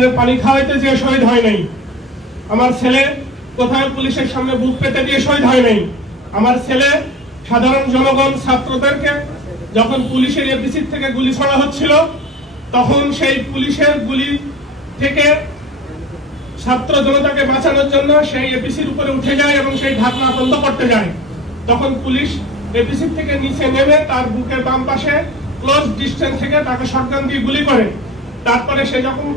তাদের পানি খাওয়াইতে যে শহীদ হয় নাই আমার ছেলে কোথায় পুলিশের সামনে বুক পেতে দিয়ে শহীদ হয় নাই আমার ছেলে সাধারণ জনগণ ছাত্রদেরকে যখন পুলিশের এফডিসির থেকে গুলি ছড়া হচ্ছিল তখন সেই পুলিশের গুলি থেকে ছাত্র জনতাকে বাঁচানোর জন্য সেই এপিসির উপরে উঠে যায় এবং সেই ঢাকনা বন্ধ করতে যায় তখন পুলিশ এপিসির থেকে নিচে নেমে তার বুকের বাম পাশে ক্লোজ ডিস্টেন্স থেকে তাকে সজ্ঞান দিয়ে গুলি করে তারপরে সে যখন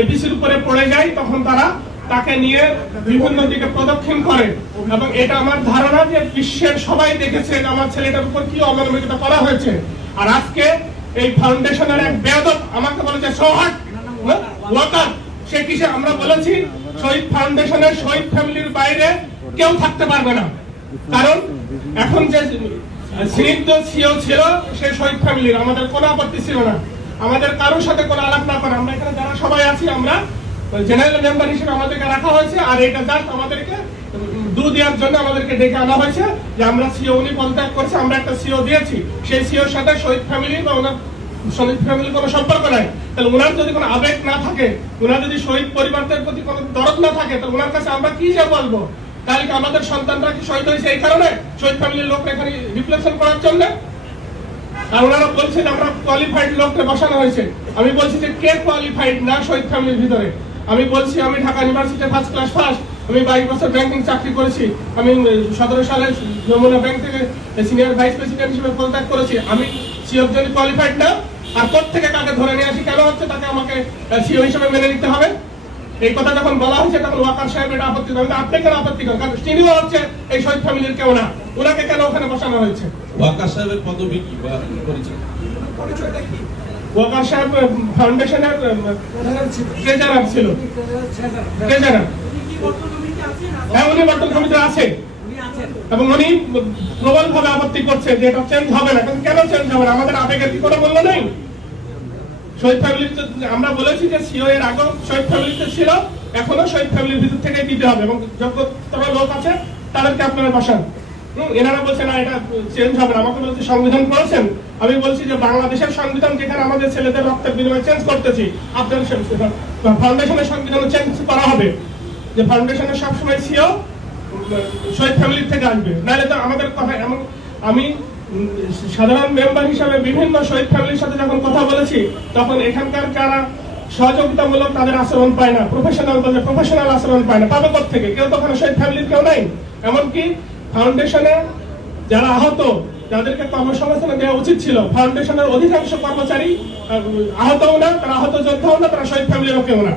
এবিসির উপরে পড়ে যায় তখন তারা তাকে নিয়ে বিভিন্ন দিকে প্রদক্ষিণ করে এবং এটা আমার ধারণা যে বিশ্বের সবাই দেখেছে আমার ছেলেটার উপর কি অমানবিকতা করা হয়েছে আর আজকে এই ফাউন্ডেশনের এক বেদক আমাকে বলেছে সোহাট হ্যাঁ, ওয়াকার সে কিসে আমরা বলেছি শহীদ ফাউন্ডেশনের শহীদ ফ্যামিলির বাইরে কেউ থাকতে পারবে না কারণ এখন যে স্নিগ্ধ সিও ছিল সে শহীদ ফ্যামিলির আমাদের কোনো আপত্তি ছিল না আমাদের কারোর সাথে কোনো আলাপ না করে আমরা এখানে যারা সবাই আছি আমরা জেনারেল মেম্বার হিসেবে আমাদেরকে রাখা হয়েছে আর এটা জাস্ট আমাদেরকে দু দেওয়ার জন্য আমাদেরকে ডেকে আনা হয়েছে যে আমরা সিও e উনি কন্ট্যাক্ট করছে আমরা একটা সিও e দিয়েছি সেই সিওর e সাথে শহীদ ফ্যামিলি বা ওনার শহীদ ফ্যামিলির কোনো সম্পর্ক নাই তাহলে ওনার যদি কোনো আবেগ না থাকে ওনার যদি শহীদ পরিবারদের প্রতি কোনো দরদ না থাকে তাহলে ওনার কাছে আমরা কি যে বলবো তাহলে আমাদের সন্তানরা কি শহীদ হয়েছে এই কারণে শহীদ ফ্যামিলির লোক এখানে রিফ্লেকশন করার জন্য আর ওনারা বলছেন আমরা কোয়ালিফাইড লোককে বসানো হয়েছে আমি বলছি যে কে কোয়ালিফাইড না শহীদ ফ্যামিলির ভিতরে আমি বলছি আমি Dhaka university first class first আমি বাইশ বছর ব্যাংকিং চাকরি করেছি আমি সতেরো সালে যমুনা ব্যাংক থেকে সিনিয়র ভাইস প্রেসিডেন্ট হিসেবে কন্ট্যাক্ট করেছি আমি সিও যদি কোয়ালিফাইড না আর থেকে তাকে ধরে নিয়ে আসি কেন হচ্ছে তাকে আমাকে সিও হিসেবে মেনে নিতে হবে এই কথা যখন বলা হয়েছে তখন ওয়াকার সাহেব এটা আপত্তি করেন আপনি কেন আপত্তি করেন কারণ তিনিও হচ্ছে এই শহীদ ফ্যামিলির কেউ না ওনাকে কেন ওখানে বসানো হয়েছে ওয়াকা সাহেবের পদবি কি বা পরিচয় সাহেব ফাউন্ডেশনের ট্রেজারার ছিল ট্রেজারার হ্যাঁ উনি বর্তমান আছেন এবং উনি প্রবল ভাবে আপত্তি যে এটা চেঞ্জ হবে না কেন চেঞ্জ হবে না আমাদের আবেগের কি কোনো মূল্য নেই শহীদ ফ্যামিলিতে আমরা বলেছি যে সিও এর আগেও শহীদ ফ্যামিলিতে ছিল এখনো শহীদ ফ্যামিলির ভিতর থেকে দিতে হবে এবং যোগ্যতর লোক আছে তাদেরকে আপনারা বসান এনারা বলছে না এটা চেঞ্জ হবে আমাকে বলছে সংবিধান করেছেন আমি বলছি যে বাংলাদেশের সংবিধান যেখানে আমাদের ছেলেদের রক্তের বিনিময়ে চেঞ্জ করতেছি আপনার ফাউন্ডেশনের সংবিধান চেঞ্জ করা হবে যে ফাউন্ডেশনের সবসময় সিও শহীদ ফ্যামিলির থেকে আসবে নাহলে তো আমাদের কথা এমন আমি সাধারণ মেম্বার হিসাবে বিভিন্ন শহীদ ফ্যামিলির সাথে যখন কথা বলেছি তখন এখানকার যারা সহযোগিতামূলক তাদের আচরণ পায় না প্রফেশনাল বলে প্রফেশনাল আচরণ পায় না পাবে থেকে কেউ তো ওখানে শহীদ ফ্যামিলির কেউ নাই এমনকি ফাউন্ডেশনে যারা আহত যাদেরকে কর্মসংস্থান দেওয়া উচিত ছিল ফাউন্ডেশনের অধিকাংশ কর্মচারী আহতও না তারা আহত যোদ্ধাও না তারা শহীদ ফ্যামিলি লোকেও না